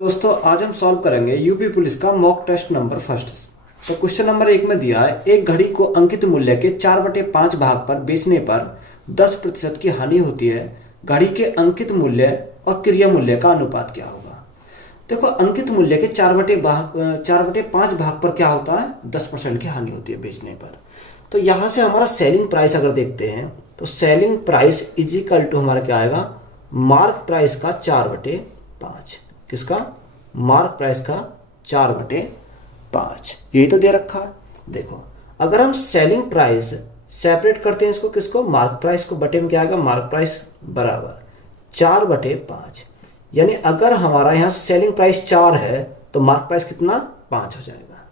दोस्तों आज हम सॉल्व करेंगे यूपी पुलिस का मॉक टेस्ट नंबर फर्स्ट। तो क्वेश्चन नंबर 1 में दिया है, एक घड़ी को अंकित मूल्य के 4/5 भाग पर बेचने पर 10% की हानि होती है। घड़ी के अंकित मूल्य और क्रिया मूल्य का अनुपात क्या होगा। देखो, अंकित मूल्य के 4/5 भाग पर क्या होता है, 10% की हानि होती है बेचने पर। तो यहां से हमारा सेलिंग प्राइस अगर देखते हैं तो selling price is equal to हमारा क्या आएगा, मार्क प्राइस का 4/5। किसका, मार्क प्राइस का 4/5। यही तो दे रखा है। देखो, अगर हम सेलिंग प्राइस सेपरेट करते हैं इसको, किसको, मार्क प्राइस को, बटे में क्या आएगा, मार्क प्राइस बराबर 4/5। यानी अगर हमारा यहां सेलिंग प्राइस 4 है तो मार्क प्राइस कितना, 5 हो जाएगा।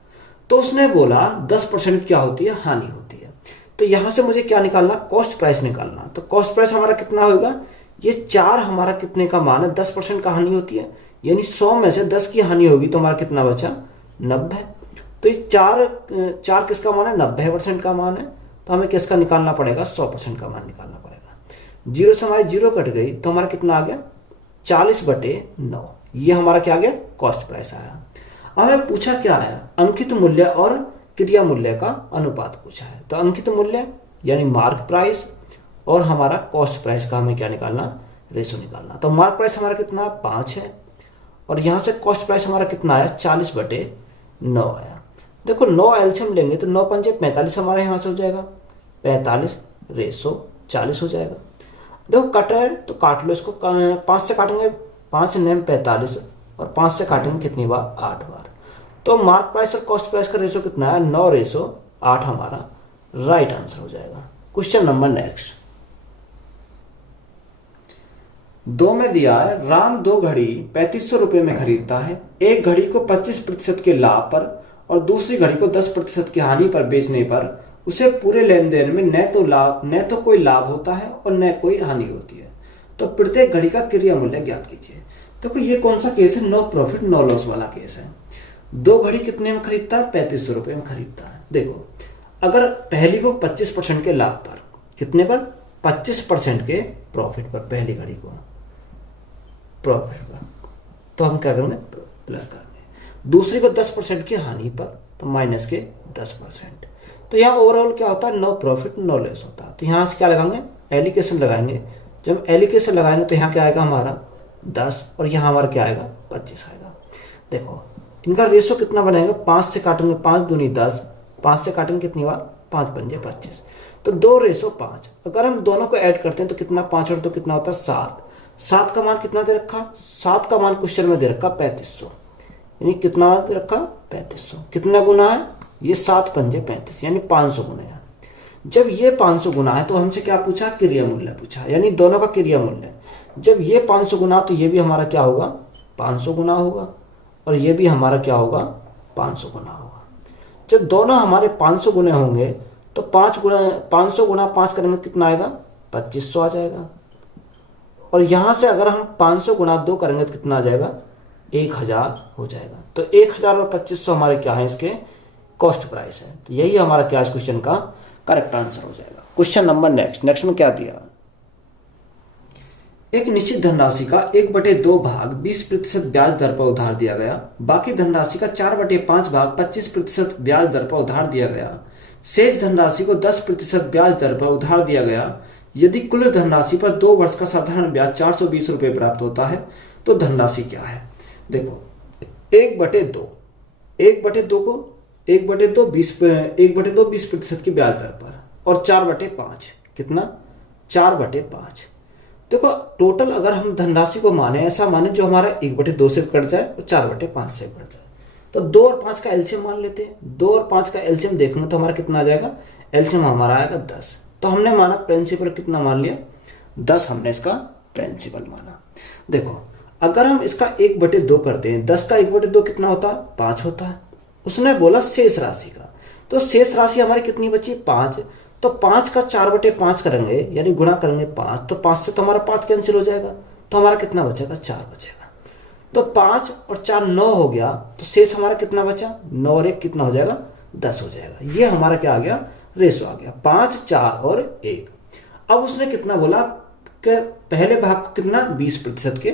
तो उसने बोला 10% क्या होती है, हानि होती है। तो यहां से मुझे क्या निकालना, कॉस्ट प्राइस निकालना। तो कॉस्ट प्राइस हमारा कितना होगा, ये 4 हमारा कितने का मान है, 10% का हानि होती है। यानी 100 में से 10 की हानि होगी तो हमारा कितना बचा, 90। तो ये 4 किसका मान है, 90% का मान है। तो हमें किसका निकालना पड़ेगा, 100% का मान निकालना पड़ेगा। 0 से हमारी 0 कट गई तो हमारा कितना आ गया, 40/9। ये हमारा क्या आ गया, कॉस्ट प्राइस आया। हमें पूछा क्या आया, अंकित मूल्य और क्रिया मूल्य का अनुपात पूछा है। तो अंकित मूल्य यानी मार्क प्राइस और हमारा कॉस्ट प्राइस का हमें क्या निकालना, रेशो निकालना। तो मार्क प्राइस हमारा कितना, 5 है, और यहां से कॉस्ट प्राइस हमारा कितना आया, 40/9 आया। देखो, 9 एलसीएम लेंगे तो 9 पंजे 45 हमारा यहां से हो जाएगा, 45 रेशो 40 हो जाएगा। देखो कट है तो काट लो इसको, 5 से काटेंगे, 5 9 45, और 5 से काटेंगे कितनी बार, 8 बार। तो मार्क प्राइस और कॉस्ट प्राइस का रेशो कितना है, 9:8 हमारा राइट आंसर हो जाएगा। क्वेश्चन नंबर नेक्स्ट 2 में दिया है, राम 2 घड़ी 3500 रुपए में खरीदता है। एक घड़ी को 25% के लाभ पर और दूसरी घड़ी को 10% की हानि पर बेचने पर उसे पूरे लेन देन में न तो कोई लाभ होता है और न कोई हानि होती है। तो प्रत्येक घड़ी का क्रिया मूल्य ज्ञात कीजिए। देखो, ये कौन सा केस है, नो प्रॉफिट नो लॉस वाला केस है। 2 घड़ी कितने में खरीदता है, 3500 रुपए में खरीदता है। देखो, अगर पहली को 25% के लाभ पर, कितने पर, 25% के प्रॉफिट पर, पहली घड़ी को प्रॉफिट पर, तो हम क्या करेंगे, प्लस करेंगे। दूसरी को 10% की हानि पर, तो माइनस के 10%। तो यहाँ ओवरऑल क्या होता है, नो प्रॉफिट नो लॉस होता है। तो यहाँ से क्या लगाएंगे, एलिकेशन लगाएंगे। जब एलिकेशन लगाएंगे तो यहाँ क्या आएगा हमारा 10, और यहाँ हमारा क्या आएगा, 25 आएगा। देखो, इनका रेशो कितना बनाएंगे, 5 से काटेंगे 5 दूनी 10, 5 से काटेंगे कितनी बार, 5 पंजे 25। तो 2:5। अगर हम दोनों को ऐड करते हैं तो कितना, 5 और 2 कितना होता है, 7। 7 का मान कितना दे रखा, 7 का मान क्वेश्चन में दे रखा 3500। यानी कितना दे रखा, 3500। कितना गुना है, ये 7 पंजे 35, यानी 500 गुना है। जब ये 500 गुना है तो हमसे क्या पूछा, क्रिया मूल्य पूछा, यानी दोनों का क्रिया मूल्य। जब ये 500 गुना तो ये भी हमारा क्या होगा, 500 गुना होगा, और ये भी हमारा क्या होगा, 500 गुना होगा। जब दोनों हमारे 500 गुने होंगे तो 500 गुना 5 करेंगे कितना आएगा, 2500 आ जाएगा। और यहां से अगर हम 500 गुना 2 करेंगे तो कितना आ जाएगा, 1000 हो जाएगा। तो 1000 और 2500 हमारे क्या है, इसके कॉस्ट प्राइस है। तो यही हमारा क्या इस क्वेश्चन का करेक्ट आंसर हो जाएगा। क्वेश्चन नंबर नेक्स्ट में क्या दिया, एक निश्चित धनराशि का 1/2 भाग 20% ब्याज दर पर उधार दिया गया। बाकी धनराशि का 4/5 भाग 25% ब्याज दर पर उधार दिया गया। शेष धनराशि को 10% ब्याज दर पर उधार दिया गया। यदि कुल धनराशि पर 2 वर्ष का साधारण ब्याज 420 रुपए प्राप्त होता है तो धनराशि क्या है। देखो, 1/2 को 1/2 20% की ब्याज दर पर, और 4/5 कितना, 4/5। देखो, टोटल अगर हम धनराशि को माने, ऐसा माने जो हमारा 1/2 से कट जाए और 4/5 से कट जाए। तो 2 और 5 का एलसीएम मान लेते हैं। 2 और 5 का एलसीएम देखना तो हमारा कितना आ जाएगा, एलसीएम हमारा आएगा 10। तो हमने माना प्रिंसिपल कितना मान लिया, 10 हमने इसका प्रिंसिपल माना। देखो, अगर हम इसका 1/2 करते हैं, 10 का 1/2 कितना होता है, 5 होता है। उसने बोला शेष राशि का, तो शेष राशि हमारी कितनी बची, 5। तो 5 का 4/5 करेंगे, यानी गुणा करेंगे 5, तो 5 से तो हमारा 5 कैंसिल हो जाएगा। तो हमारा कितना बचेगा, 4 बचेगा। तो 5 और 4 9 हो गया। तो शेष हमारा कितना बचा, 9 और 1 कितना हो जाएगा, 10 हो जाएगा। ये हमारा क्या आ गया, रेशो आ गया, 5 4 और 1। अब उसने कितना बोला कि पहले भाग को कितना, 20% के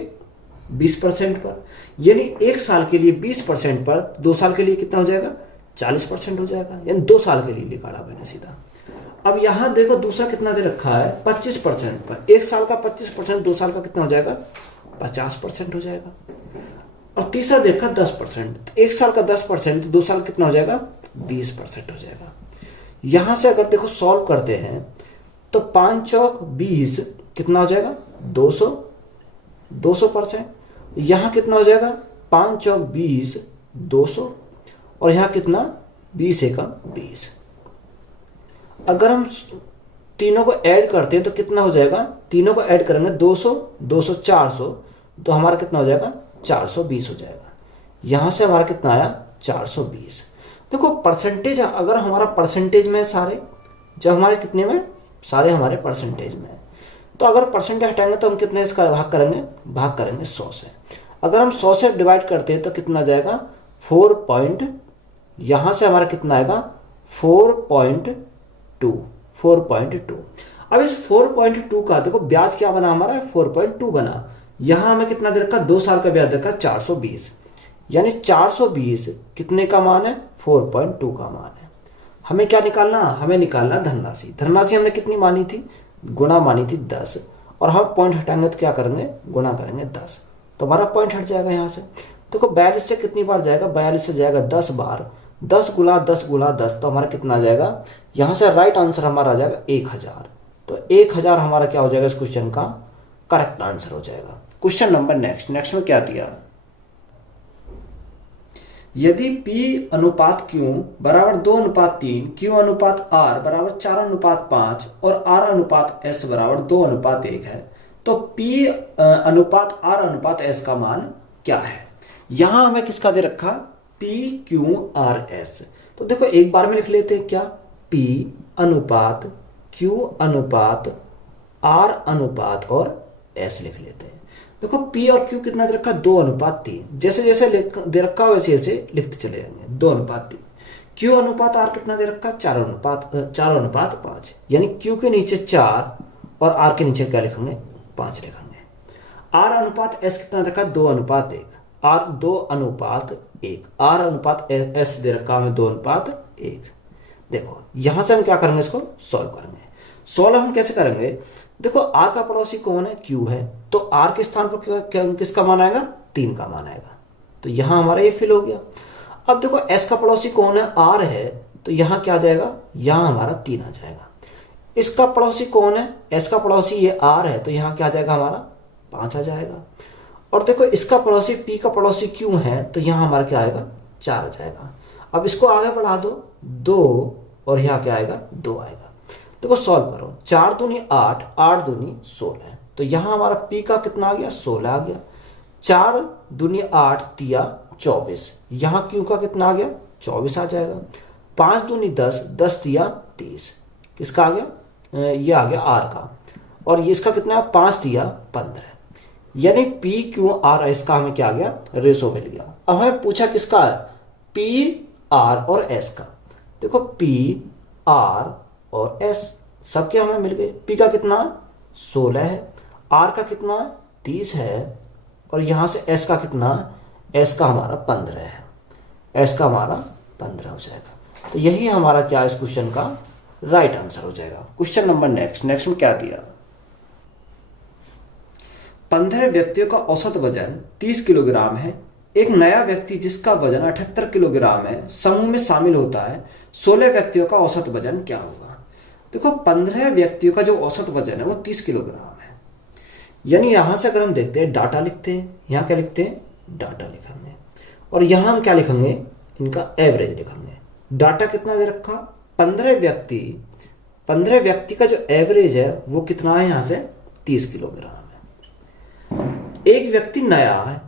20% पर, यानी 1 साल के लिए 20% पर 2 साल के लिए कितना हो जाएगा, 40% हो जाएगा, यानी 2 साल के लिए निकाला मैंने सीधा। अब यहां देखो दूसरा कितना दे रखा है, 25% पर, 1 साल का 25%, 2 साल का कितना हो जाएगा, 50% हो जाएगा। और तीसरा देखा 10%, 1 साल का 10%, 2 साल कितना हो जाएगा, 20% हो जाएगा। यहां से अगर देखो सॉल्व करते हैं तो 5 चौक 20 कितना हो जाएगा, 200%। यहां कितना हो जाएगा, 5 चौक 20, 200, और यहां कितना, 20 एकम 20। अगर हम तीनों को ऐड करते हैं तो कितना हो जाएगा, तीनों को ऐड करेंगे 200, 200, 400, तो हमारा कितना हो जाएगा, 420 हो जाएगा। यहां से हमारा कितना आया, 420। देखो परसेंटेज, अगर हमारा परसेंटेज में सारे, जब हमारे कितने में, सारे हमारे परसेंटेज में, तो अगर परसेंटेज हटाएंगे तो हम कितने इसका भाग करेंगे 100 से। अगर हम 100 से डिवाइड करते हैं तो कितना जाएगा, 4 यहां से हमारा कितना आएगा, 4.2। अब इस 4.2 का देखो ब्याज क्या बना हमारा, 4.2 बना। यहां हमें कितना दे रखा, 2 साल का ब्याज दे रखा 420, यानी 420 कितने का मान है, 4.2 का मान है। हमें क्या निकालना, हमें निकालना धनराशि। धनराशि हमने कितनी मानी थी, गुणा मानी थी 10, और हम पॉइंट हटाएंगे तो क्या करेंगे, गुणा करेंगे 10, तो हमारा पॉइंट हट जाएगा यहाँ से। देखो 42 से कितनी बार जाएगा, 42 से जाएगा 10 बार, 10 गुणा 10 गुणा 10, तो हमारा कितना आ जाएगा, यहाँ से राइट आंसर हमारा आ जाएगा 1000। तो 1000 हमारा क्या हो जाएगा, इस क्वेश्चन का करेक्ट आंसर हो जाएगा। क्वेश्चन नंबर नेक्स्ट में क्या दिया, यदि P अनुपात Q बराबर 2:3, Q अनुपात R बराबर 4:5 और R अनुपात S बराबर 2:1 है, तो P अनुपात R अनुपात S का मान क्या है। यहां हमें किसका दे रखा, P Q R S। तो देखो एक बार में लिख लेते हैं, क्या, P अनुपात Q अनुपात R अनुपात और S लिख लेते हैं। देखो P और Q कितना दे रखा, 2:3। जैसे जैसे दे रखा वैसे वैसे लिखते चले जाएंगे, 2:3। Q अनुपात R कितना दे रखा, 4:5, यानी Q के नीचे 4 और R के नीचे क्या लिखेंगे, 5 लिखेंगे। R अनुपात S कितना रखा, 2:1, R 2:1, R अनुपात S दे रखा हमें 2:1। देखो यहां से हम क्या करेंगे, इसको सॉल्व करेंगे। सॉल्व हम कैसे करेंगे, देखो R का पड़ोसी कौन है, Q है, तो R के स्थान पर किसका मान आएगा, 3 का मान आएगा, तो यहां हमारा ये फिल हो गया। अब देखो S का पड़ोसी कौन है, R है, तो यहां क्या आ जाएगा, यहां हमारा 3 आ जाएगा। इसका पड़ोसी कौन है, S का पड़ोसी ये R है, तो यहां क्या आ जाएगा, हमारा 5 आ जाएगा। और देखो इसका पड़ोसी P का पड़ोसी Q है, तो यहां हमारा क्या आएगा, 4 आ जाएगा। अब इसको आगे बढ़ा दो, 2, और यहाँ क्या आएगा, 2 आएगा। देखो सॉल्व करो, 4 दूनी 8, 8 दूनी 16, तो यहां हमारा P का कितना आ गया, 16 आ गया। 4 दूनी 8 तिया 24, यहां Q का कितना आ गया, 24 आ जाएगा। 5 दूनी 10, 10 तिया 30, किसका आ गया, ये आ गया R का। और ये इसका कितना है, 5 तिया 15, यानी P Q R S का हमें क्या आ गया, रेशो मिल गया। अब हमें पूछा किसका है, P R और S का। देखो P R और S सबके हमें मिल गए। P का कितना 16 है, R का कितना 30 है, और यहां से S का कितना, S का हमारा 15 है, S का हमारा 15 हो जाएगा। तो यही हमारा क्या इस क्वेश्चन का राइट आंसर हो जाएगा। क्वेश्चन नंबर नेक्स्ट में क्या दिया, 15 व्यक्तियों का औसत वजन 30 किलोग्राम है। एक नया व्यक्ति जिसका वजन 78 किलोग्राम है समूह में शामिल होता है। 16 व्यक्तियों का औसत वजन क्या होगा। देखो 15 व्यक्तियों का जो औसत वजन है वो 30 किलोग्राम है। यानी यहां से अगर हम देखते हैं, डाटा लिखते हैं, यहां क्या लिखते हैं, डाटा लिखेंगे, और यहां हम क्या लिखेंगे, इनका एवरेज लिखेंगे। डाटा कितना दे रखा, 15 व्यक्ति का जो एवरेज है वो कितना है, यहां से 30 किलोग्राम है। एक व्यक्ति नया है,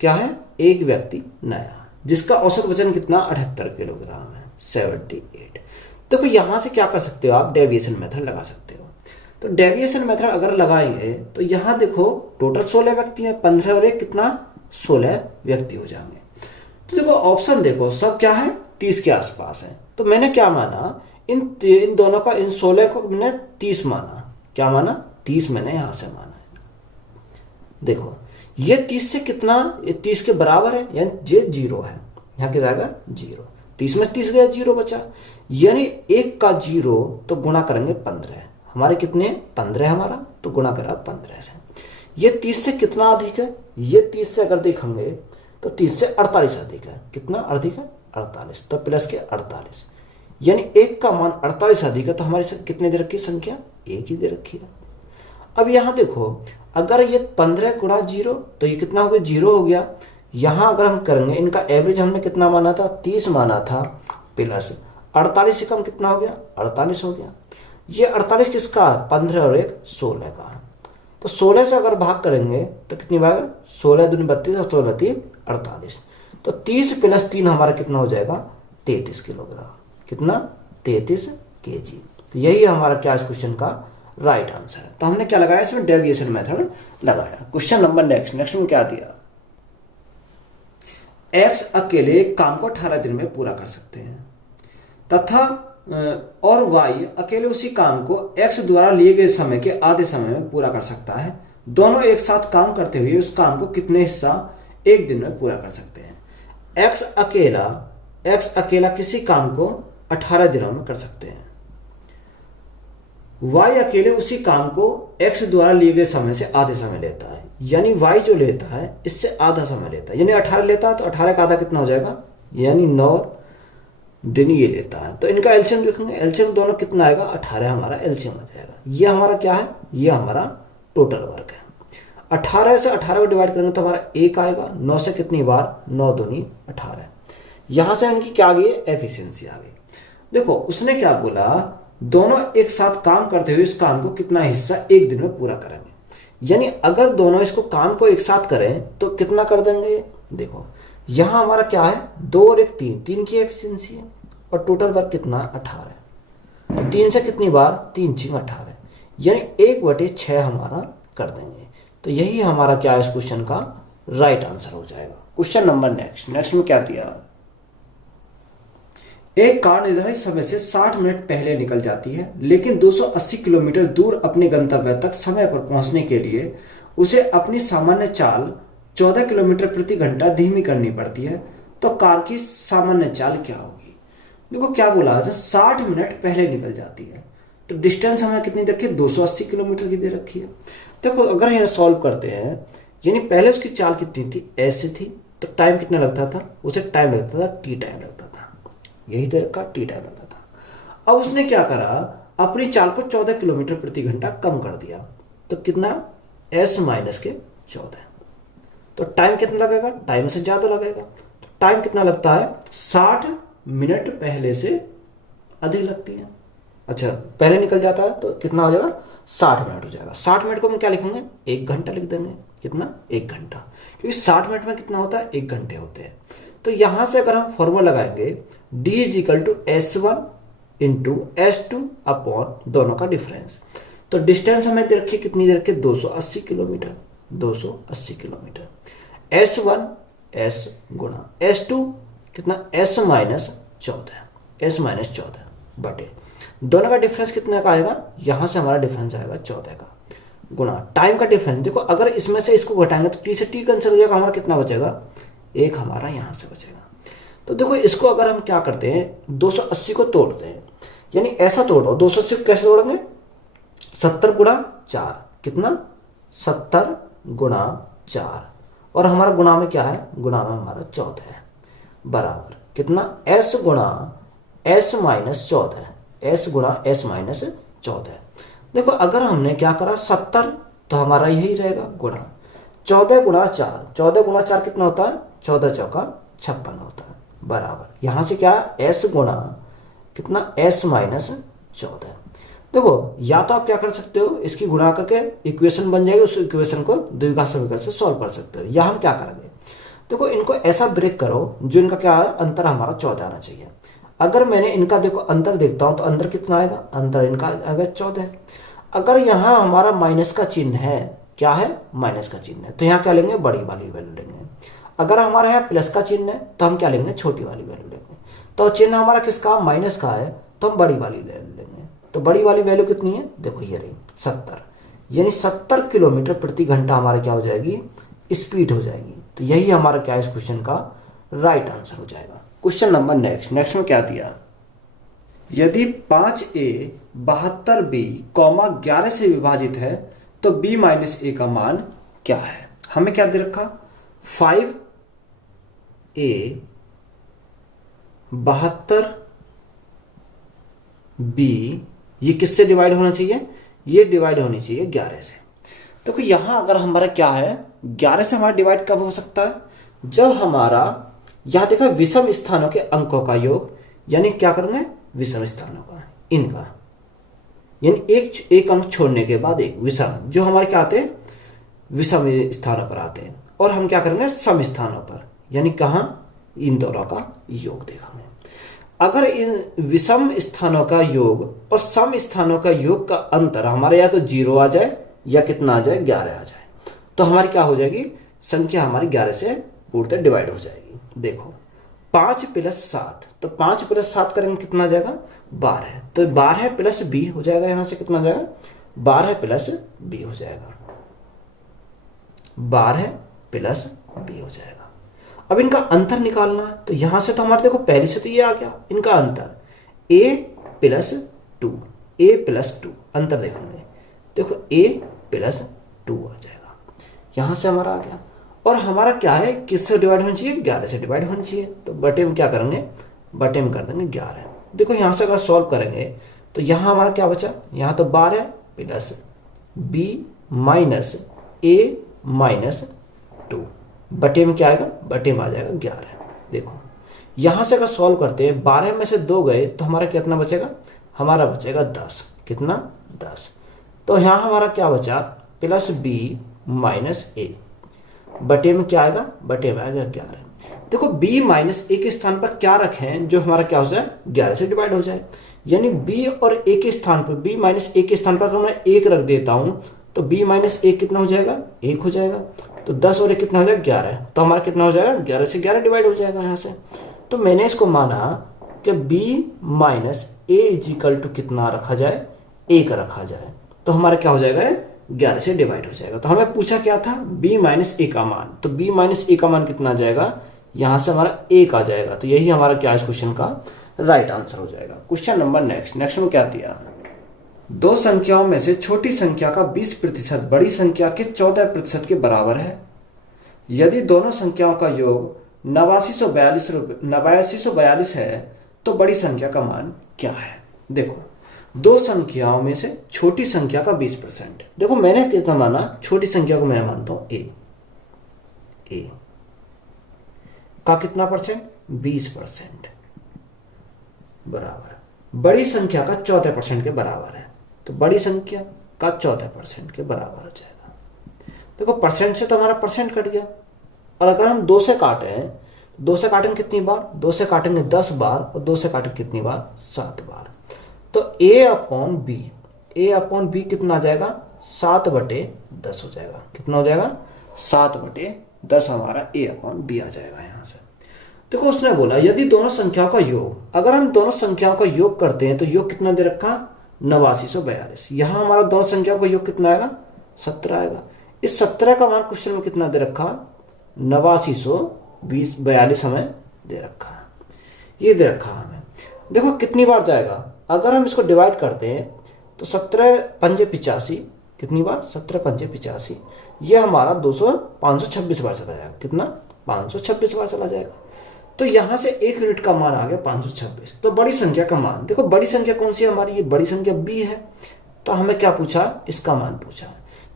क्या है, एक व्यक्ति नया जिसका औसत वजन कितना 78 किलोग्राम है, 78। देखो यहां से क्या कर सकते हो आप, डेविएशन मेथड लगा सकते हो। तो डेविएशन मेथड अगर लगाएंगे तो यहां देखो टोटल 16 व्यक्ति हैं, 15 और 1 कितना 16 व्यक्ति हो जाएंगे। तो देखो ऑप्शन देखो सब क्या है, 30 के आसपास है। तो मैंने क्या माना, इन दोनों का, इन 16 को मैंने 30 माना। क्या माना, 30 मैंने यहां से माना है। देखो ये 30 से कितना, ये 30 के बराबर है, यानी ये 0 है, यहाँ क्या जाएगा 0। 30 में 30 गया, 0 बचा, यानी 1 का 0 तो गुणा करेंगे 15, हमारे कितने 15 हमारा, तो गुणा करा 15 से। ये 30 से कितना अधिक है, ये 30 से अगर देखेंगे तो 30 से 48 अधिक है, कितना अधिक है 48, तो प्लस के 48, यानी 1 का मान 48 अधिक है, तो हमारी कितने दे रखी है संख्या, 1 ही दे रखी है। अब यहाँ देखो, अगर ये 15 गुणा 0 तो ये कितना हो गया 0 हो गया। यहाँ अगर हम करेंगे, इनका एवरेज हमने कितना माना था 30 माना था, प्लस 48 से कम कितना हो गया 48 हो गया। ये 48 किसका, 15 और 1 16 का है, तो 16 से अगर भाग करेंगे तो कितनी बार, 16 दूनी 32 और 16 3 48, तो 30 प्लस 3 हमारा कितना हो जाएगा 33 किलोग्राम, कितना 33 kg। तो यही हमारा क्या इस क्वेश्चन का राइट आंसर है। तो हमने क्या लगाया इसमें, डेविएशन मेथड लगाया। क्वेश्चन नंबर नेक्स्ट में क्या दिया, एक्स अकेले एक काम को 18 दिन में पूरा कर सकते हैं तथा और वाई अकेले उसी काम को एक्स द्वारा लिए गए समय के आधे समय में पूरा कर सकता है। दोनों एक साथ काम करते हुए उस काम को कितने हिस्सा एक दिन में पूरा कर सकते हैं। एक्स अकेला किसी काम को 18 दिनों में कर सकते हैं। वाई अकेले उसी काम को एक्स द्वारा लिए गए समय से आधे समय लेता है, यानी वाई जो लेता है इससे आधा समय लेता है, यानी 18 लेता है तो 18 का आधा कितना हो जाएगा, यानी 9 दिन ये लेता है। तो इनका एलसीएम देखेंगे, एलसीएम दोनों कितना आएगा 18 हमारा एलसीएम हो जाएगा। ये हमारा क्या है, ये हमारा टोटल वर्क है। 18 से 18 को डिवाइड करेंगे तो हमारा 1 आएगा, 9 से कितनी बार 9 दूनी 18। यहां से इनकी क्या आ गई, एफिशिएंसी आ गई। देखो उसने क्या बोला, दोनों एक साथ काम करते हुए इस काम को कितना हिस्सा एक दिन में पूरा करेंगे, यानी अगर दोनों इसको काम को एक साथ करें तो कितना कर देंगे। देखो यहां हमारा क्या है 2 और 1 3 की एफिशिएंसी है, और टोटल वर्क कितना 18 है, तो 3 से कितनी बार 3 6 18, यानी 1/6 हमारा कर देंगे। तो यही हमारा क्या है इस क्वेश्चन का राइट आंसर हो जाएगा। क्वेश्चन नंबर नेक्स्ट में क्या दिया, एक कार निर्धारित समय से 60 मिनट पहले निकल जाती है, लेकिन 280 किलोमीटर दूर अपने गंतव्य तक समय पर पहुंचने के लिए उसे अपनी सामान्य चाल 14 किलोमीटर प्रति घंटा धीमी करनी पड़ती है, तो कार की सामान्य चाल क्या होगी। देखो क्या बोला है, 60 मिनट पहले निकल जाती है, तो डिस्टेंस हमें कितनी रखी है 280 किलोमीटर की दे रखी है। देखो अगर ये सॉल्व करते हैं, यानी पहले उसकी चाल कितनी थी ऐसे थी, तो टाइम कितना लगता था, उसे टाइम लगता था टी टाइम लगता था, यही देर का टी टाइम लगता था। अब उसने क्या करा, अपनी चाल को 14 किलोमीटर प्रति घंटा कम कर दिया, तो कितना s माइनस के 14, तो टाइम कितना लगेगा, टाइम से ज्यादा लगेगा। तो टाइम कितना लगता है 60 मिनट पहले से अधिक लगती है। अच्छा पहले निकल जाता है तो कितना हो जाएगा 60 मिनट हो जाएगा। 60 मिनट को हम क्या लिखेंगे 1 घंटा लिख देंगे, कितना 1 घंटा, क्योंकि 60 मिनट में कितना होता है 1 घंटे होते हैं। तो यहां से अगर हम फॉर्मूला लगाएंगे d = s1 × s2 अपॉन दोनों का डिफरेंस, तो डिस्टेंस हमें दे रखी कितनी दे रखी 280 किलोमीटर, 280 किलोमीटर। s1 s गुणा s2 कितना s माइनस 14 बटे दोनों का डिफरेंस कितने का आएगा, यहां से हमारा डिफरेंस आएगा 14 का, गुणा टाइम का डिफरेंस। देखो अगर इसमें से इसको घटाएंगे तो t से t कैंसिल हो जाएगा, हमारा कितना बचेगा 1 हमारा यहां से बचेगा। तो देखो इसको अगर हम क्या करते हैं 280 को तोड़ते हैं, यानी ऐसा तोड़ो 280 को कैसे तोड़ेंगे 70 गुणा 4, कितना 70 गुणा 4, और हमारा गुणा में क्या है, गुणा में हमारा 14 है, बराबर कितना s गुणा s माइनस 14, s गुणा s माइनस 14। देखो अगर हमने क्या करा 70, तो हमारा यही रहेगा गुणा 14 गुणा 4, 14 गुणा 4 कितना होता है 14 चौका 56 होता है, बराबर यहां से क्या s गुणा कितना s माइनस 14। देखो या तो आप क्या कर सकते हो, इसकी गुणा करके इक्वेशन बन जाएगी, उस इक्वेशन को द्विघात समीकरण से सॉल्व कर सकते हो। या हम क्या करेंगे, देखो इनको ऐसा ब्रेक करो जो इनका क्या है अंतर हमारा 14 आना चाहिए। अगर मैंने इनका देखो अंतर देखता हूं तो अंतर कितना आएगा, अंतर इनका आएगा 14। अगर यहाँ हमारा माइनस का चिन्ह है, क्या है माइनस का चिन्ह है, तो यहाँ क्या लेंगे बड़ी वाली वैल्यू लेंगे। अगर हमारा यहाँ प्लस का चिन्ह है तो हम क्या लेंगे छोटी वाली वैल्यू लेंगे। तो चिन्ह हमारा किसका माइनस का है, तो हम बड़ी वाली वैल्यू लेंगे। तो बड़ी वाली वैल्यू कितनी है, देखो ये रही 70, यानी 70 किलोमीटर प्रति घंटा हमारी क्या हो जाएगी स्पीड हो जाएगी। तो यही हमारा क्या है इस क्वेश्चन का राइट आंसर हो जाएगा। क्वेश्चन नंबर नेक्स्ट में क्या दिया, यदि 5a 72b, 11 से विभाजित है तो b माइनस ए का मान क्या है। हमें क्या दे रखा, 5a 72b, ये किससे डिवाइड होना चाहिए, ये डिवाइड होनी चाहिए 11 से। देखो यहां अगर हमारा क्या है 11 से हमारा डिवाइड कब हो सकता है, जब हमारा यहां देखा विषम स्थानों के अंकों का योग, यानी क्या करेंगे विषम स्थानों का, इनका, यानी एक अंक छोड़ने के बाद एक विषम, जो हमारे क्या आते हैं विषम स्थानों पर आते हैं, और हम क्या करेंगे सम स्थानों पर, यानी कहां इन दोनों का योग देखेंगे। अगर इन विषम स्थानों का योग और सम स्थानों का योग का अंतर हमारे या तो 0 आ जाए या कितना आ जाए 11 आ जाए, तो हमारी क्या हो जाएगी संख्या हमारी 11 से पूर्णतः डिवाइड हो जाएगी। देखो 5 प्लस 7, तो 5 प्लस 7 करेंगे कितना आ जाएगा 12, तो 12 प्लस बी हो जाएगा, यहां से कितना आ जाएगा 12 प्लस बी हो जाएगा, 12 प्लस बी हो जाएगा। अब इनका अंतर निकालना है, तो यहां से तो हमारे देखो पहले से तो ये आ गया इनका अंतर a प्लस 2, a प्लस 2 अंतर देखेंगे, देखो a प्लस 2 आ जाएगा, यहां से हमारा आ गया। और हमारा क्या है किससे डिवाइड होनी चाहिए 11 से डिवाइड होनी चाहिए, तो बटे में क्या करेंगे बटे में कर देंगे 11। देखो यहां से अगर सॉल्व करेंगे तो यहां हमारा क्या बचा, यहां तो 12 plus b minus a minus 2, बटे में क्या आएगा बटे में आ जाएगा 11। देखो यहां से अगर सॉल्व करते हैं 12 में से 2 गए तो हमारा कितना बचेगा, हमारा बचेगा 10, कितना 10, तो यहां हमारा क्या बचा प्लस b माइनस a, बटे में क्या आएगा बटे में आएगा 11। देखो b माइनस ए के स्थान पर क्या रखें जो हमारा क्या हो जाए 11 से डिवाइड हो जाए, यानी b और a के स्थान पर b माइनस ए के स्थान पर अगर मैं 1 रख देता हूं तो b माइनस 1 कितना हो जाएगा 1 हो जाएगा, तो 10 और 1 कितना हो जाएगा 11, तो हमारा कितना हो जाएगा 11 से 11 डिवाइड हो जाएगा यहाँ से। तो मैंने इसको माना कि b minus A is equal to कितना रखा जाए 1 रखा जाए, तो हमारा क्या हो जाएगा 11 से डिवाइड हो जाएगा। तो हमें पूछा क्या था b माइनस ए का मान, तो b माइनस ए का मान कितना आ जाएगा, यहां से हमारा 1 आ जाएगा, तो यही हमारा क्या इस क्वेश्चन का राइट आंसर हो जाएगा। क्वेश्चन नंबर नेक्स्ट में क्या दिया, दो संख्याओं में से छोटी संख्या का 20% बड़ी संख्या के 14% के बराबर है। यदि दोनों संख्याओं का योग 8942 है तो बड़ी संख्या का मान क्या है। देखो दो संख्याओं में से छोटी संख्या का 20%, देखो मैंने कितना माना, छोटी संख्या को मैं मानता हूं ए का कितना परसेंट 20% बराबर, बड़ी संख्या का 14% के बराबर है, तो बड़ी संख्या का 14% के बराबर हो जाएगा। देखो परसेंट से तो हमारा परसेंट कट गया, और अगर हम 2 से काटें, 2 से काटेंगे कितनी बार, 2 से काटेंगे 10 बार, और 2 से काटेंगे कितनी बार 7 बार, तो a अपॉन बी कितना आ जाएगा 7/10 हो जाएगा, कितना हो जाएगा 7/10 हमारा a अपॉन बी आ जाएगा यहाँ से। देखो उसने बोला यदि दोनों संख्याओं का योग, अगर हम दोनों संख्याओं का योग करते हैं तो योग कितना दे रखा 8942, यहां हमारा दोनों संख्याओं का योग कितना आएगा 17 आएगा। इस 17 का मान क्वेश्चन में कितना दे रखा 8942 हमें दे रखा, ये दे रखा हमें। देखो कितनी बार जाएगा, अगर हम इसको डिवाइड करते हैं तो 17 पंजे 85, कितनी बार 17 पंजे 85, ये हमारा 526 बार चला जाएगा, कितना 526 बार चला जाएगा। तो यहां से 1 यूनिट का मान आ गया 526, तो बड़ी संख्या का मान, देखो बड़ी संख्या कौन सी है हमारी, ये बड़ी संख्या b है, तो हमें क्या पूछा इसका मान पूछा।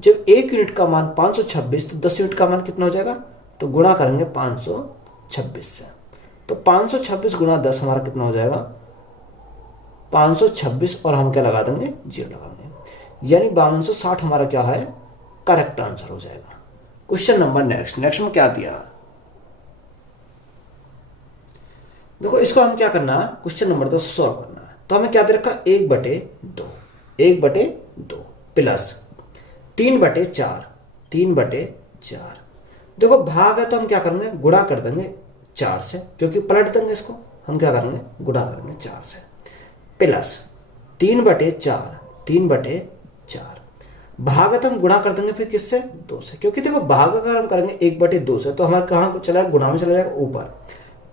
जब 1 यूनिट का मान 526 तो 10 यूनिट का मान कितना हो जाएगा, तो गुणा करेंगे 526 से, तो 526 गुणा 10 हमारा कितना हो जाएगा 526, और हम क्या लगा देंगे 0 लगाएंगे, यानी 5260 हमारा क्या है करेक्ट आंसर हो जाएगा। क्वेश्चन नंबर नेक्स्ट में क्या दिया, देखो इसको हम क्या करना है क्वेश्चन नंबर 2 सॉल्व करना है। तो हमें क्या दे रखा 1/2 प्लस 3/4, देखो भाग है तो हम क्या करेंगे गुणा कर देंगे 4 से, क्योंकि पलट देंगे इसको, हम क्या करेंगे गुणा करेंगे 4 से, प्लस 3/4 भागत हम गुणा कर देंगे फिर किससे, 2 से, क्योंकि देखो भाग अगर हम करेंगे 1/2 से तो हमारा कहाँ चला जाएगा, गुणा में चला जाएगा ऊपर,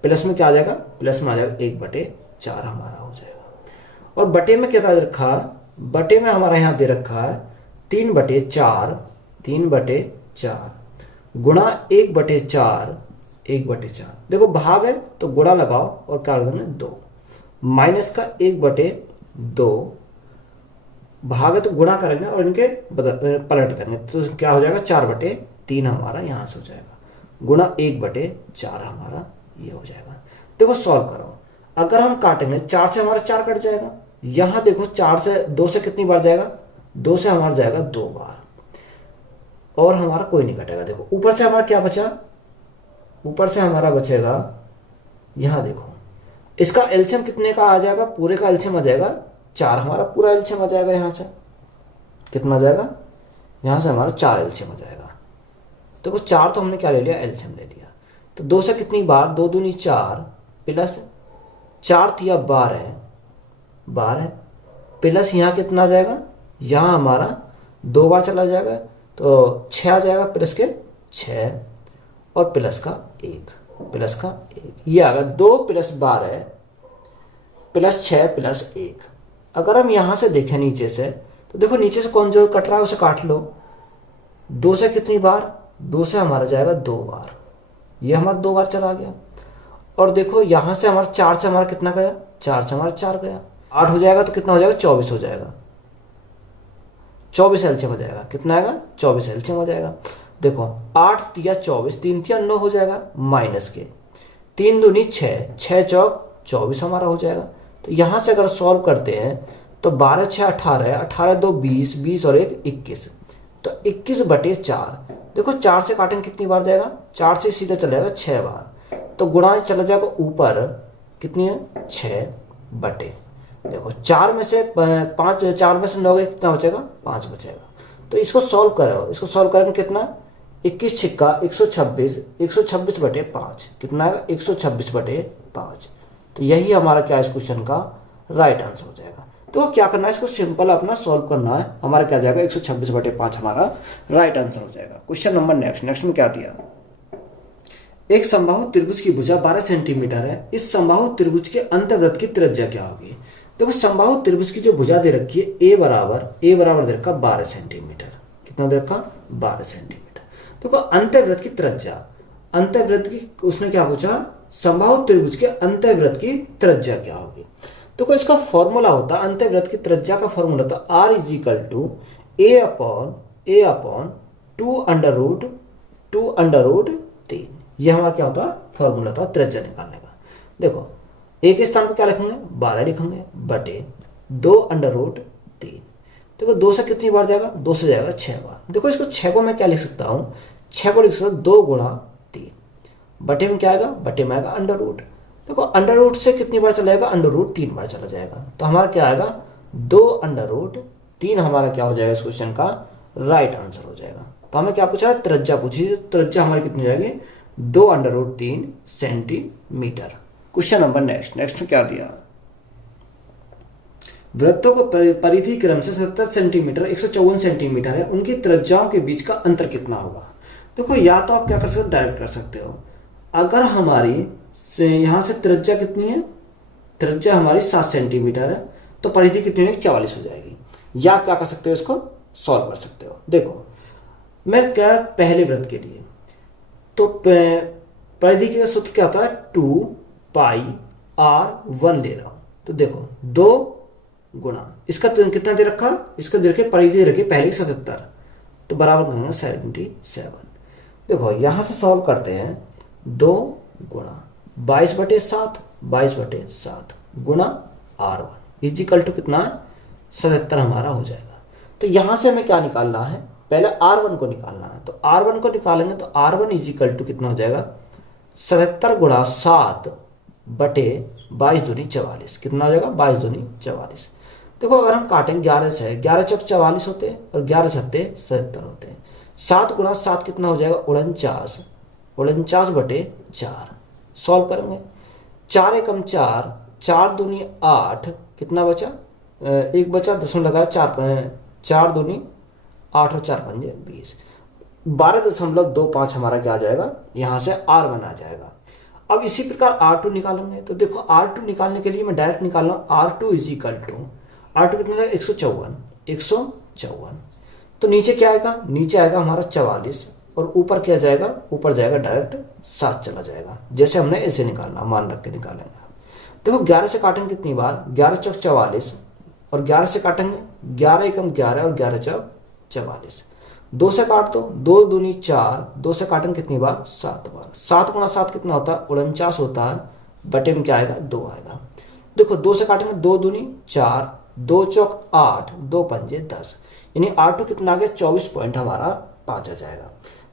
प्लस में क्या आ जाएगा, प्लस में आ जाएगा 1/4 हमारा हो जाएगा। और बटे में क्या दे रखा, बटे में हमारा यहाँ दे रखा है 3/4, 3/4 गुणा 1/4, 1/4। देखो भाग है तो गुणा लगाओ और क्या कर देंगे 2, माइनस का 1/2, भाग है तो गुणा करेंगे और इनके पलट करेंगे तो क्या हो जाएगा 4/3 हमारा यहाँ से हो जाएगा, गुणा 1/4 हमारा ये हो जाएगा। देखो सॉल्व करो, अगर हम काटेंगे 4 से हमारा 4 कट जाएगा, यहाँ देखो 4 से 2 से कितनी बार जाएगा, 2 से हमारा जाएगा 2 बार और हमारा कोई नहीं कटेगा। देखो ऊपर से हमारा क्या बचा, ऊपर से हमारा बचेगा, यहाँ देखो इसका एलसीएम कितने का आ जाएगा, पूरे का एलसीएम आ जाएगा 4, हमारा पूरा एलसीएम आ जाएगा, यहाँ से कितना आ जाएगा, यहाँ से हमारा 4 एलसीएम आ जाएगा। देखो 4 तो हमने क्या ले लिया, एलसीएम ले लिया, तो 2 से कितनी बार, 2 दूनी 4 प्लस 4 तिया 12, 12 प्लस यहाँ कितना आ जाएगा, यहाँ हमारा 2 बार चला जाएगा तो 6 आ जाएगा, प्लस के 6 और प्लस का 1, प्लस का 1, ये आ गया 2 + 12 प्लस 6 प्लस 1। अगर हम यहाँ से देखें नीचे से तो देखो नीचे से कौन जो कट रहा है उसे काट लो, 2 से कितनी बार, 2 से हमारा जाएगा 2 बार, ये हमारा 2 बार चला गया। और देखो यहाँ से हमारा 4 से हमारा कितना गया, 4 से हमारा 4 गया, 8 हो जाएगा तो कितना हो जाएगा, 24 हो जाएगा, 24 एलसीएम हो जाएगा, कितना आएगा 24 एलसीएम हो जाएगा। देखो 8 तिया 24, 3 तिया 9 हो जाएगा, माइनस के 3 दूनी 6, 6 चौक 24 हमारा हो जाएगा। तो यहाँ से अगर सॉल्व करते हैं तो 12 6 18, 18 2 20, 20 और 1 21, तो 21/4। देखो 4 से काटेंगे कितनी बार जाएगा, 4 से सीधा चला जाएगा 6 बार, तो गुणा चला जाएगा ऊपर कितनी है 6 बटे, देखो 4 में से 5, 4 में से 9 कितना बचेगा, 5 बचेगा। तो इसको सॉल्व करो, इसको सॉल्व करेंगे कितना, 21 छिक्का 126, 126/5 कितना आएगा, 126/5। तो यही हमारा क्या है इस क्वेश्चन का राइट आंसर हो जाएगा। तो क्या करना है, इसको सिंपल अपना सॉल्व करना है, हमारा क्या जाएगा 126/5 हमारा राइट आंसर हो जाएगा। क्वेश्चन नंबर नेक्स्ट में क्या दिया, एक समबाहु त्रिभुज की भुजा 12 सेंटीमीटर है, इस समबाहु त्रिभुज के अंतर्वृत्त की त्रिज्या क्या होगी। देखो समबाहु त्रिभुज की जो भुजा दे रखी है ए बराबर दे रखा 12 सेंटीमीटर, कितना दे रखा 12 सेंटीमीटर। देखो अंतर्वृत्त की त्रिज्या, अंतर्वृत्त की उसने क्या पूछा, समबाहु त्रिभुज के अंतर्वृत्त की त्रिज्या क्या होगी। देखो इसका फॉर्मूला होता है, अंतर्वृत्त की त्रिज्या का फॉर्मूला होता है R = a/2√3। ये हमारा क्या होता है, फॉर्मूला था त्रिज्या निकालने का। देखो एक के स्थान पर क्या लिखेंगे, 12 लिखेंगे बटे 2√3। देखो 2 से कितनी बार जाएगा, 2 से जाएगा 6 बार। देखो इसको 6 को मैं क्या लिख सकता हूँ, 6 को लिख सकता हूँ 2 × 3, बटे में क्या आएगा, बटे में आएगा √। देखो √, से कितनी बार चला जाएगा, √3 बार चला जाएगा, तो हमारा क्या आएगा 2√3 हमारा क्या हो जाएगा इस क्वेश्चन का राइट आंसर हो जाएगा। तो हमें क्या पूछा, त्रिज्या पूछी, त्रिज्या हमारी कितनी जाएगी 2√3 सेंटीमीटर। क्वेश्चन नंबर नेक्स्ट में क्या दिया, वृत्तों को परिधि क्रम से 70 सेंटीमीटर 154 सेंटीमीटर है, उनकी त्रिज्याओं के बीच का अंतर कितना होगा। देखो या तो आप क्या कर सकते हो, डायरेक्ट कर सकते हो, अगर हमारी यहाँ से त्रिज्या कितनी है, त्रिज्या हमारी 7 सेंटीमीटर है, तो परिधि कितनी होगी 44 हो जाएगी। या क्या कर सकते हो, इसको सॉल्व कर सकते हो। देखो मैं क्या पहले वृत्त के लिए तो परिधि का सूत्र क्या होता है, 2πr1 ले रहा हूं, तो देखो 2 गुणा इसका तो कितना दे रखा, इसका दे रखे परिधि रखी पहले 77, तो बराबर करेंगे 77। देखो यहां से सॉल्व करते हैं, 2 गुणा 22/7 गुणा r1 = कितना 77 हमारा हो जाएगा। तो यहां से हमें क्या निकालना है, पहले r1 को निकालना है, तो r1 को निकालेंगे तो r1 = कितना हो जाएगा 77 × 7 बटे 22 दूनी 44, कितना हो जाएगा 22 दूनी 44। देखो अगर हम काटेंगे 11 से, 11 चौक 44 होते हैं और 11 सत्ते 77 होते हैं। 7 × 7 कितना हो जाएगा 49/4, सॉल्व करेंगे 4 एकम 4, 4 दूनी 8, कितना बचा 1 बचा, 10 लगाया 4 दूनी 8 और 4 पंजे 20, 12.25 हमारा क्या आ जाएगा, यहाँ से R1 आ जाएगा। अब इसी प्रकार R2 निकालेंगे, तो देखो R2 निकालने के लिए मैं डायरेक्ट निकाल रहा हूँ, R2 is equal to, R2 कितना है 154, तो नीचे क्या आएगा, नीचे आएगा हमारा 44 और ऊपर क्या जाएगा, ऊपर जाएगा डायरेक्ट 7 चला जाएगा, जैसे हमने ऐसे निकालना, मान रख के निकालेंगे। देखो 11 से काटेंगे कितनी बार, 11 चौक 44 और 11 से काटेंगे 11 एकम 11 और 11 चौक 44, 2 से काट दो, 2 दूनी 4, 2 से काटेंगे कितनी बार, 7 बार, 7 गुना 7 कितना होता है 49 होता है, बटे में क्या आएगा 2 आएगा। देखो 2 से काटेंगे 2 दूनी 4, 2 चौक 8, 2 पंजे 10, यानी R2 कितना आ गया 24 पॉइंट हमारा 5 आ जाएगा।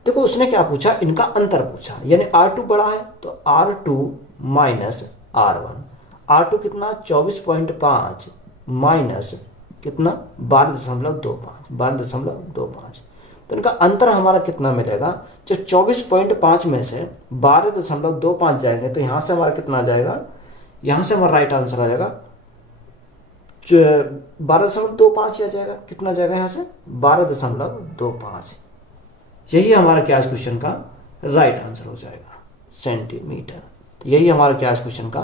देखो उसने क्या पूछा, इनका अंतर पूछा, यानी R2 बड़ा है तो R2 माइनस R1, R2 कितना 24.5 माइनस कितना 12.25, तो इनका अंतर हमारा कितना मिलेगा, जब 24.5 में से 12.25 जाएंगे तो यहां से हमारा कितना आ जाएगा, यहां से हमारा राइट आंसर आ जाएगा 12.25 आ जाएगा, कितना जाएगा यहाँ से 12.25, यही हमारा क्या है क्वेश्चन का राइट आंसर हो जाएगा सेंटीमीटर। तो यही हमारा क्या है क्वेश्चन का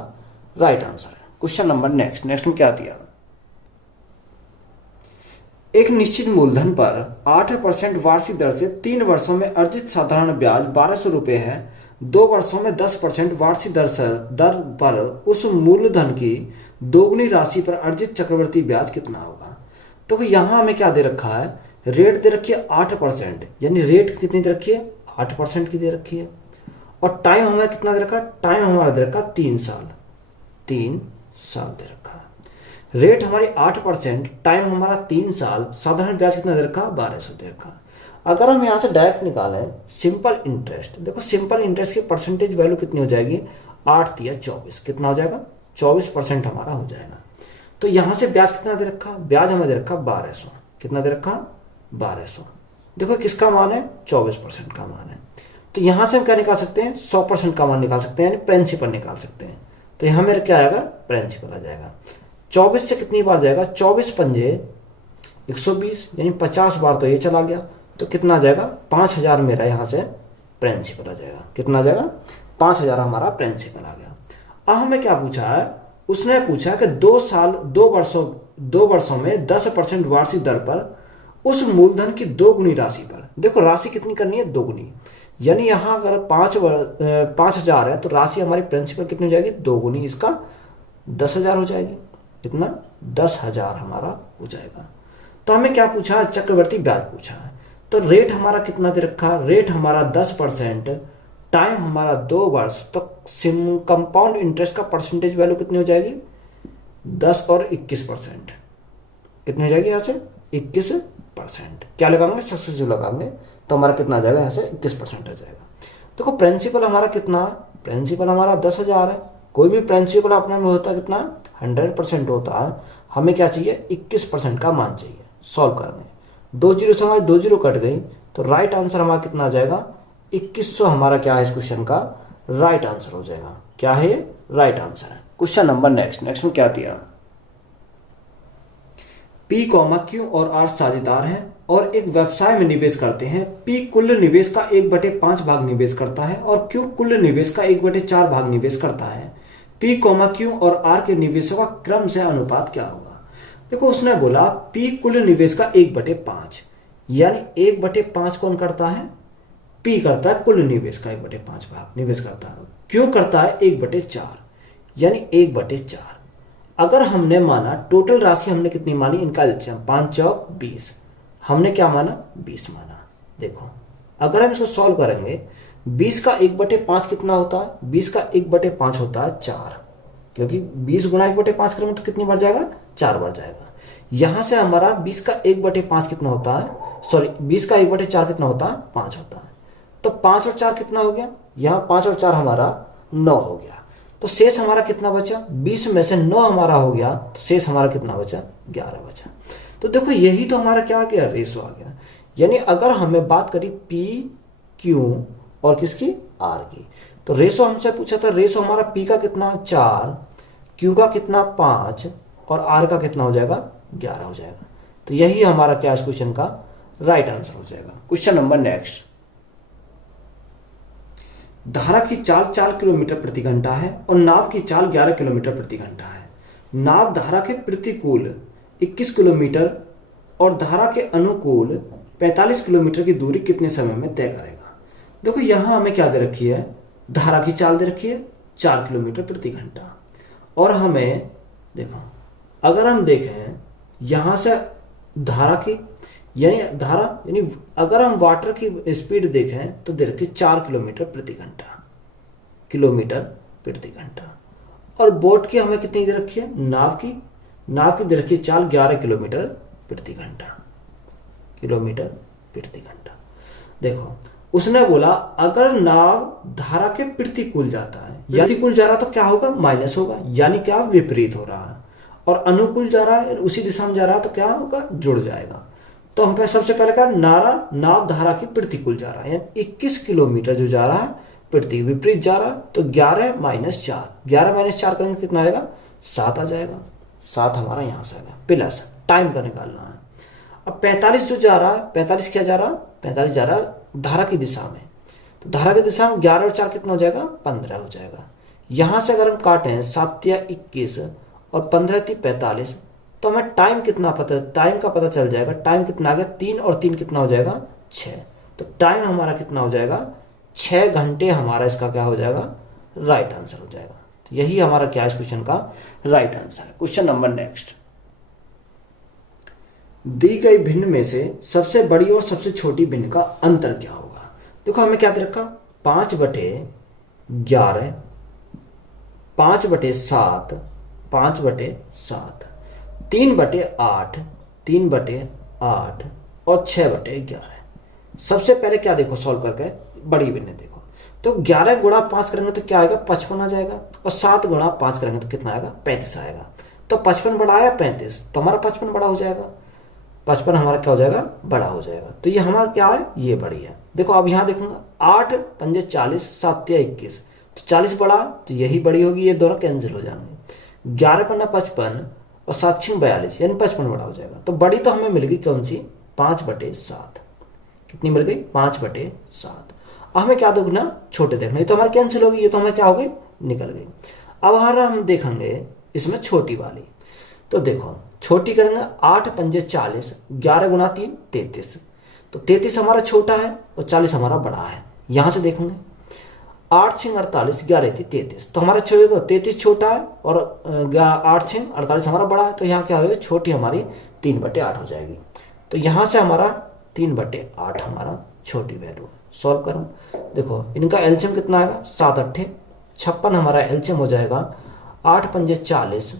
राइट आंसर है। क्वेश्चन नंबर नेक्स्ट में क्या दिया, एक निश्चित मूलधन पर 8% वार्षिक दर से 3 वर्षों में अर्जित साधारण ब्याज 1200 रुपये है, 2 वर्षों में 10% वार्षिक दर पर उस मूलधन की दोगुनी राशि पर अर्जित चक्रवर्ती ब्याज कितना होगा। तो यहाँ हमें क्या दे रखा है, रेट दे रखी है 8%, यानी रेट कितनी दे रखी है 8% की दे रखी है, और टाइम हमारा कितना दे रखा है, टाइम हमारा दे रखा 3 साल दे रखा है। रेट हमारी 8%, टाइम हमारा 3 साल, साधारण ब्याज कितना दे रखा 1200 दे रखा। अगर हम यहाँ से डायरेक्ट निकालें सिंपल इंटरेस्ट, देखो सिंपल इंटरेस्ट की परसेंटेज वैल्यू कितनी हो जाएगी, 8 या 24, कितना हो जाएगा 24% हमारा हो जाएगा। तो यहाँ से ब्याज कितना दे रखा, ब्याज हमें दे रखा 1200, कितना दे रखा 1200, देखो किसका मान है 24% का मान है। तो यहाँ से हम क्या निकाल सकते हैं 100% का मान निकाल सकते हैं, यानी प्रिंसिपल निकाल सकते हैं। तो यहाँ मेरा क्या आएगा प्रिंसिपल आ जाएगा। 24 से कितनी बार जाएगा, 24 पंजे 120, यानी 50 बार तो ये चला गया, तो कितना आ जाएगा 5000 मेरा यहाँ से प्रिंसिपल आ जाएगा, कितना आ जाएगा 5000 हमारा प्रिंसिपल आ गया। अब हमें क्या पूछा है, उसने पूछा कि 2 वर्षों में 10% वार्षिक दर पर उस मूलधन की 2 गुनी राशि पर, देखो राशि कितनी करनी है 2 गुनी, यानी यहाँ अगर 5000 है तो राशि हमारी प्रिंसिपल कितनी हो जाएगी 2 गुनी, इसका 10,000 हो जाएगी, कितना 10,000 हमारा हो जाएगा। तो हमें क्या पूछा, चक्रवर्ती ब्याज पूछा है। तो रेट हमारा कितना दे रखा, रेट हमारा 10%, टाइम हमारा 2 वर्ष, तो कंपाउंड इंटरेस्ट का परसेंटेज वैल्यू कितनी हो जाएगी 10 और 21%, कितनी हो जाएगी यहाँ से 21%। क्या लगाएंगे सक्सेसिव लगाएंगे तो हमारा कितना आ जाएगा यहाँ से 21% आ जाएगा। देखो प्रिंसिपल हमारा कितना, प्रिंसिपल हमारा 10,000 है, कोई भी प्रिंसिपल अपने में होता है कितना 100% होता है, हमें क्या चाहिए 21% का मान चाहिए। सॉल्व करने 2 जीरो से हमारे 2 जीरो कट गई, तो राइट आंसर हमारा कितना आ जाएगा 2100 हमारा क्या है इस क्वेश्चन का राइट आंसर हो जाएगा। क्या है ये राइट आंसर है। क्वेश्चन नंबर नेक्स्ट में क्या दिया, P, Q और R साझेदार हैं और एक व्यवसाय में निवेश करते हैं। P कुल निवेश का 1/5 भाग निवेश करता है और Q कुल निवेश का 1/4 भाग निवेश करता है। P, Q और R के निवेशों का क्रम से अनुपात क्या होगा। देखो उसने बोला P कुल निवेश का 1/5, यानी 1/5 कौन करता है, P करता है कुल निवेश का 1/5 भाग निवेश करता है, Q करता है 1/4, यानी 1/4। अगर हमने माना टोटल राशि हमने कितनी मानी, इनका एलसीएम 5 चौक 20, हमने क्या माना 20 माना। देखो अगर हम इसको सॉल्व करेंगे 20 का 1/5 कितना होता है, 20 का 1/5 होता है 4, क्योंकि 20 गुना 1/5 करेंगे तो कितनी बार जाएगा 4 बार जाएगा। यहां से हमारा 20 का 1/5 कितना होता है, सॉरी 20 का 1/4 कितना होता है 5 होता है, तो 5 और 4 कितना हो गया, यहाँ 5 और 4 हमारा 9 हो गया। तो शेष हमारा कितना बचा, 20 में से 9 हमारा हो गया, तो शेष हमारा कितना बचा 11 बचा। तो देखो यही तो हमारा क्या आ गया रेशो आ गया। यानी अगर हमें बात करी P, Q और किसकी R की, तो रेशो हमसे पूछा था, रेशो हमारा P का कितना 4, Q का कितना 5 और R का कितना हो जाएगा 11 हो जाएगा। तो यही हमारा क्या इस क्वेश्चन का राइट आंसर हो जाएगा। क्वेश्चन नंबर नेक्स्ट, धारा की चाल 4 किलोमीटर प्रति घंटा है और नाव की चाल 11 किलोमीटर प्रति घंटा है। नाव धारा के प्रतिकूल 21 किलोमीटर और धारा के अनुकूल 45 किलोमीटर की दूरी कितने समय में तय करेगा। देखो यहां हमें क्या दे रखी है, धारा की चाल दे रखी है 4 किलोमीटर प्रति घंटा, और हमें देखो अगर हम देखें यहां से धारा की यानी अगर हम वाटर की स्पीड देखें तो दे रखी 4 किलोमीटर प्रति घंटा, और बोट की हमें कितनी दे रखी है, नाव की दे रखी है चाल 11 किलोमीटर प्रति घंटा। देखो उसने बोला अगर नाव धारा के प्रतिकूल जाता है, प्रतिकूल जा रहा तो क्या होगा, माइनस होगा, यानी क्या विपरीत हो रहा है, और अनुकूल जा रहा है उसी दिशा में जा रहा है तो क्या होगा, जुड़ जाएगा। तो हम सबसे पहले क्या, नाव धारा की प्रतिकूल जा रहा है, यानी 21 किलोमीटर जो जा रहा है प्रति विपरीत जा रहा है, तो 11 माइनस 4 करेंगे कितना आएगा, 7 आ जाएगा। 7 हमारा यहां से आएगा, प्लस टाइम का निकालना है। अब 45 जो जा रहा है, 45 क्या जा रहा है, 45 जा रहा है धारा की दिशा में, तो धारा की दिशा में 11 और 4 कितना हो जाएगा, 15 हो जाएगा। यहां से अगर हम काटें 7 या 21 और 15 थी 45, तो हमें टाइम कितना टाइम का पता चल जाएगा। टाइम कितना आ गया, 3 और 3 कितना हो जाएगा, 6। तो टाइम हमारा कितना हो जाएगा, 6 घंटे हमारा इसका क्या हो जाएगा, राइट आंसर हो जाएगा। तो यही हमारा क्या है इस क्वेश्चन का राइट आंसर है। क्वेश्चन नंबर नेक्स्ट, दी गई भिन्न में से सबसे बड़ी और सबसे छोटी भिन्न का अंतर क्या होगा। देखो हमें क्या दे रखा, 5/11, 5/7, 5/7, 3/8, 3/8 और 6/11। सबसे पहले क्या देखो सॉल्व करके बड़ी भिन्न देखो, तो 11 गुणा 5 करेंगे तो क्या आएगा, 55 आ जाएगा, और 7 गुणा 5 करेंगे तो कितना आएगा, 35 आएगा। तो 55 बड़ा आया 35, तो हमारा 55 बड़ा हो जाएगा, 55 हमारा क्या हो जाएगा, बड़ा हो जाएगा। तो ये हमारा क्या है, ये बड़ी है। देखो अब यहाँ देखूंगा 8 पंजे 40, 7 या 21, तो 40 बड़ा, तो यही बड़ी होगी, ये दोनों कैंसिल हो जाएंगे। 11 पन्ना 55 और 7 6 42, यानी 55 बड़ा हो जाएगा। तो बड़ी तो हमें मिल गई कौन सी, 5/7। कितनी मिल गई, 5/7। अब हमें क्या देखना, छोटे देखना, ये तो हमारे कैंसिल होगी, ये तो हमें क्या हो गई, निकल गई। अब हम देखेंगे इसमें छोटी वाली, तो देखो छोटी करेंगे 8 पंजे 40, 11 गुणा 3 33, तो 33 हमारा छोटा है और 40 हमारा बड़ा है। यहां से देखेंगे 8 6 48, 11 थी 33, तो हमारा 33 छोटा है और 8 6 48 हमारा बड़ा है। तो यहाँ क्या होगा, छोटी हमारी 3/8 हो जाएगी। तो यहां से हमारा 3/8 हमारा छोटी वैल्यू है। सॉल्व करो, देखो इनका एलसीएम कितना आएगा, 7 8 56 हमारा एलसीएम हो जाएगा। 8 पंजे 40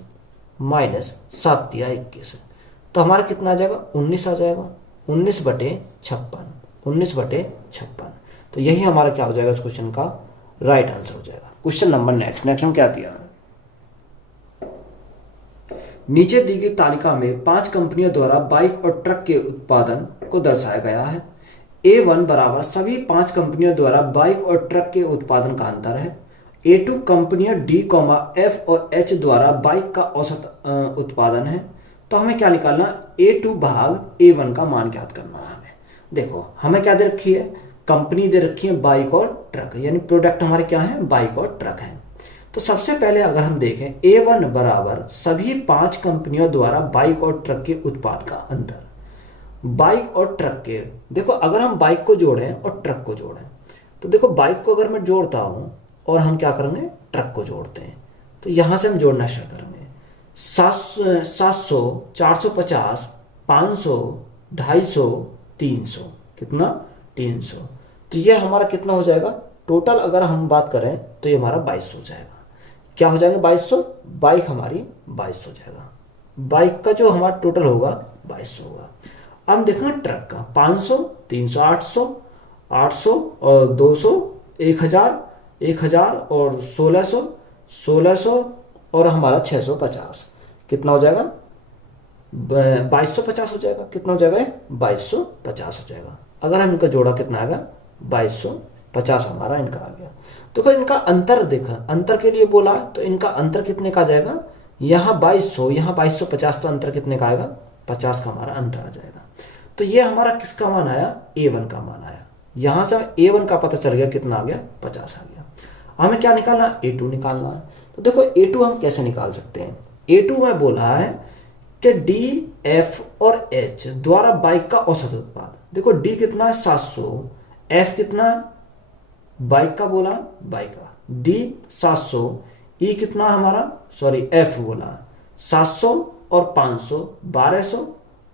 माइनस 7 या 21, तो हमारा कितना आ जाएगा, 19 आ जाएगा। 19/56, तो यही हमारा क्या हो जाएगा इस क्वेश्चन का राइट आंसर हो जाएगा। क्वेश्चन नंबर नेक्स्ट में क्या दिया है, नीचे दी गई तालिका में 5 कंपनियों द्वारा बाइक और ट्रक के उत्पादन को दर्शाया गया है। A1 बराबर सभी 5 कंपनियों द्वारा बाइक और ट्रक के उत्पादन का अंतर है। A2 कंपनियां D, F और H द्वारा बाइक का औसत उत्पादन है। तो हमें क्या निकालना, A2 भाग A1 का मान ज्ञात करना है हमें। देखो हमें क्या दे रखी है, कंपनी दे रखी है बाइक और ट्रक, यानी प्रोडक्ट हमारे क्या है, बाइक और ट्रक है। तो सबसे पहले अगर हम देखें A1 बराबर सभी 5 कंपनियों द्वारा बाइक और ट्रक के उत्पाद का अंतर। बाइक और ट्रक के, देखो अगर हम बाइक को जोड़ें और ट्रक को जोड़ें, तो देखो बाइक को अगर मैं जोड़ता हूं और हम क्या करेंगे, ट्रक को जोड़ते हैं, तो यहां से हम जोड़ना स्टार्ट करेंगे। 700, 450, 500, 250, 300, कितना, 300। तो ये हमारा कितना हो जाएगा टोटल, अगर हम बात करें तो ये हमारा 2200 हो जाएगा। क्या हो जाएगा 2200, बाइक हमारी 2200 हो जाएगा। बाइक का जो हमारा टोटल होगा 2200 होगा। अब हम देखेंगे ट्रक का 500, 300, 800, 800 और 200, 1000, 1000 और 1600, 1600 और हमारा 650, कितना हो जाएगा, 2250 हो जाएगा। कितना हो जाएगा, 2250 हो जाएगा। अगर हम इनका जोड़ा कितना आएगा, 2250 हमारा इनका आ गया। तो इनका अंतर देखा, अंतर के लिए बोला तो इनका अंतर कितने का आ जाएगा, यहाँ 2200, यहाँ 2250, तो अंतर कितने का आएगा, 50 का हमारा अंतर आ जाएगा। तो ये हमारा किसका मान आया, A1 का मान आया। यहां से A1 का पता चल गया, कितना आ गया, 50 आ गया। हमें क्या निकालना है, A2 निकालना है। तो देखो A2 हम कैसे निकाल सकते हैं। A2 में बोला है कि D, F और H द्वारा बाइक का औसत उत्पाद। देखो D कितना है 700, F कितना है, बाइक का बोला, बाइक का D 700, E कितना हमारा, सॉरी F बोला 700 और 500 1200,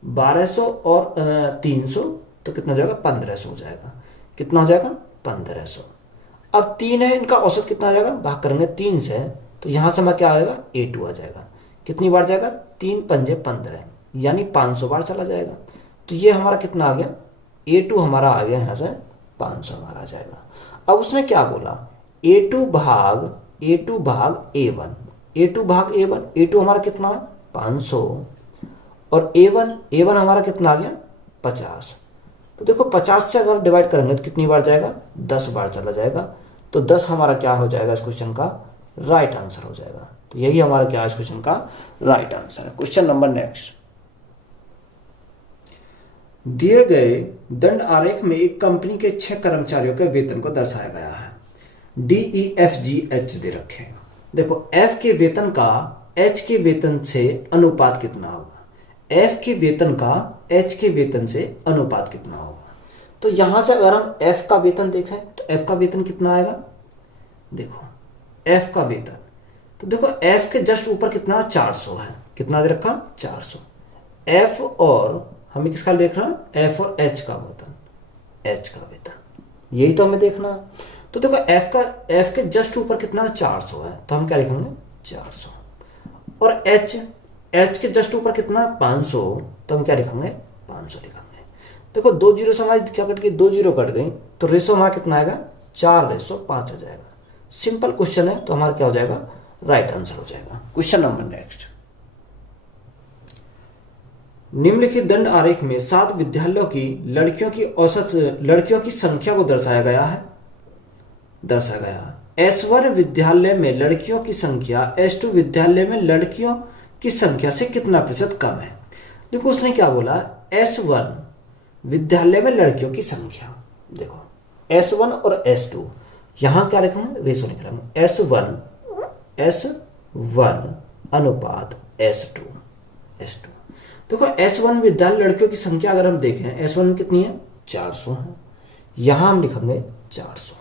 1200 और 300, तो कितना हो जाएगा, 1500 हो जाएगा। कितना हो जाएगा, 1500। अब 3 है, इनका औसत कितना आ जाएगा, भाग करेंगे 3 से, तो यहां से हमारा क्या आएगा, A2 आ जाएगा। कितनी बार जाएगा, 3 पंजे 15, यानी 500 बार चला जाएगा। तो ये हमारा कितना आ गया, A2 हमारा आ गया यहाँ से 500 हमारा आ जाएगा। अब उसने क्या बोला, A2 भाग A1, A2 भाग A1, A2 हमारा कितना है 500 और A1 हमारा कितना आ गया 50। तो देखो 50 से अगर डिवाइड करेंगे तो कितनी बार जाएगा, 10 बार चला जाएगा। तो 10 हमारा क्या हो जाएगा इस क्वेश्चन का राइट आंसर हो जाएगा। तो यही हमारा क्या है इस क्वेश्चन का राइट आंसर है। क्वेश्चन नंबर नेक्स्ट, दिए गए दंड आरेख में एक कंपनी के 6 कर्मचारियों के वेतन को दर्शाया गया है। DEFGH दे रखे हैं। देखो F के वेतन का H के वेतन से अनुपात कितना होगा, F के वेतन का H के वेतन से अनुपात कितना होगा। तो यहां से अगर हम F का वेतन देखें तो F का वेतन कितना आएगा, देखो F का वेतन, तो देखो F के जस्ट ऊपर कितना 400 है, कितना दे रखा 400। F और हमें किसका देख रहा है, F और H का वेतन, H का वेतन, यही तो हमें देखना है। तो देखो F के जस्ट ऊपर कितना 400 है, तो हम क्या लिखेंगे 400। और H के जस्ट ऊपर कितना 500, तो हम क्या लिखेंगे 500 लिखेंगे। देखो 2 जीरो से हमारी क्या कट गई, 2 जीरो कट गई, तो रेशो हमारा कितना आएगा 4:5 आ जाएगा। सिंपल क्वेश्चन है, तो हमारा क्या हो जाएगा राइट आंसर हो जाएगा। क्वेश्चन नंबर नेक्स्ट, निम्नलिखित दंड आरेख में 7 विद्यालयों की लड़कियों की संख्या को दर्शाया गया है। S1 विद्यालय में लड़कियों की संख्या S2 विद्यालय में लड़कियों की संख्या से कितना प्रतिशत कम है। देखो उसने क्या बोला, S1 विद्यालय में लड़कियों की संख्या, देखो S1 और S2 यहां क्या रखेंगे, रेशो निकालेंगे, S1 अनुपात S2। देखो S1 विद्यालय लड़कियों की संख्या अगर हम देखें, S1 कितनी है 400 है, यहां हम लिखेंगे 400।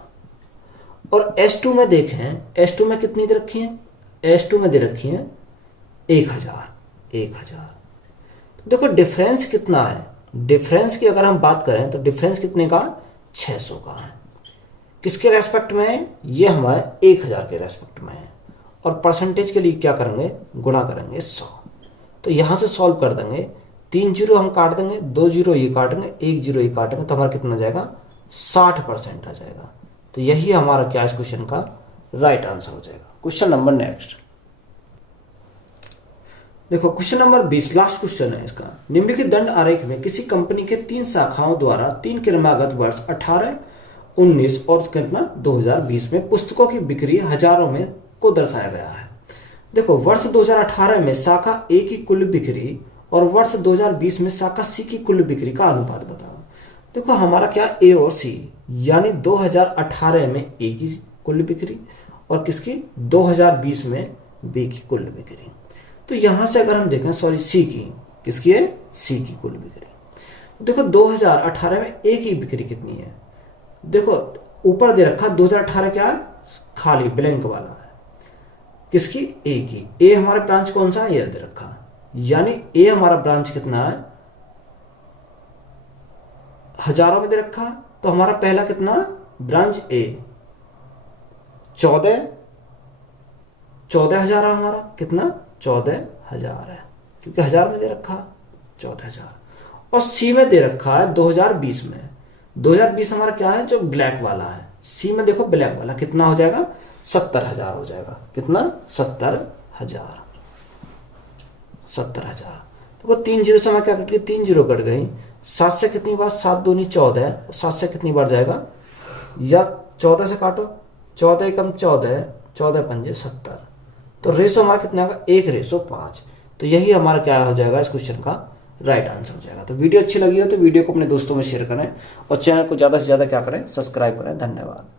और S2 में देखें, S2 में कितनी दे रखी है, S2 में दे रखी है 1000। तो देखो डिफरेंस कितना है, डिफरेंस की अगर हम बात करें तो डिफरेंस कितने का 600 का है। किसके रेस्पेक्ट में है, ये हमारे 1000 के रेस्पेक्ट में है। और परसेंटेज के लिए क्या करेंगे, गुणा करेंगे 100। तो यहां से सॉल्व कर देंगे, 3 जीरो हम काट देंगे, 2 जीरो ये काटेंगे, 1 जीरो ये काटेंगे, तो हमारा कितना जाएगा 60% आ जाएगा। तो यही हमारा क्या इस क्वेश्चन का राइट आंसर हो जाएगा। क्वेश्चन नंबर नेक्स्ट, देखो क्वेश्चन नंबर 20 लास्ट क्वेश्चन है इसका। निम्नलिखित दंड आरेख में किसी कंपनी के 3 शाखाओं द्वारा 3 क्रमागत वर्ष 18, 19 और कितना 2020 में पुस्तकों की बिक्री हजारों में को दर्शाया गया है। देखो वर्ष 2018 में शाखा A की कुल बिक्री और वर्ष 2020 में शाखा C की कुल बिक्री का अनुपात बताओ। देखो हमारा क्या A और C, यानी 2018 में A की कुल बिक्री और किसकी 2020 में B की कुल बिक्री। तो यहां से अगर हम देखें, सॉरी C की, किसकी है C की कुल बिक्री। देखो 2018 में A की बिक्री कितनी है, देखो ऊपर दे रखा 2018 क्या खाली ब्लैंक वाला है, किसकी A की। A हमारा ब्रांच कौन सा है, ये दे रखा, यानी A हमारा ब्रांच कितना है हजारों में दे रखा है। तो हमारा पहला कितना ब्रांच A 14,000 है, हमारा कितना 14,000 है, क्योंकि 1000 में दे रखा 14,000। और C में दे रखा है 2020 में, 2020 हमारा क्या है जो ब्लैक वाला है, C में देखो ब्लैक वाला कितना हो जाएगा 70,000 हो जाएगा, कितना 70,000। देखो 3 जीरो से हमारा क्या कट गई, 3 जीरो कट गई, 7 से कितनी बार 7 दूनी 14, 7 से कितनी बार जाएगा, या 14 से काटो, 14 एकम 14, 14 पंजे 70। तो रेशो हमारा कितना होगा 1:5। तो यही हमारा क्या हो जाएगा इस क्वेश्चन का राइट आंसर हो जाएगा। तो वीडियो अच्छी लगी हो तो वीडियो को अपने दोस्तों में शेयर करें और चैनल को ज़्यादा से ज़्यादा क्या करें, सब्सक्राइब करें। धन्यवाद।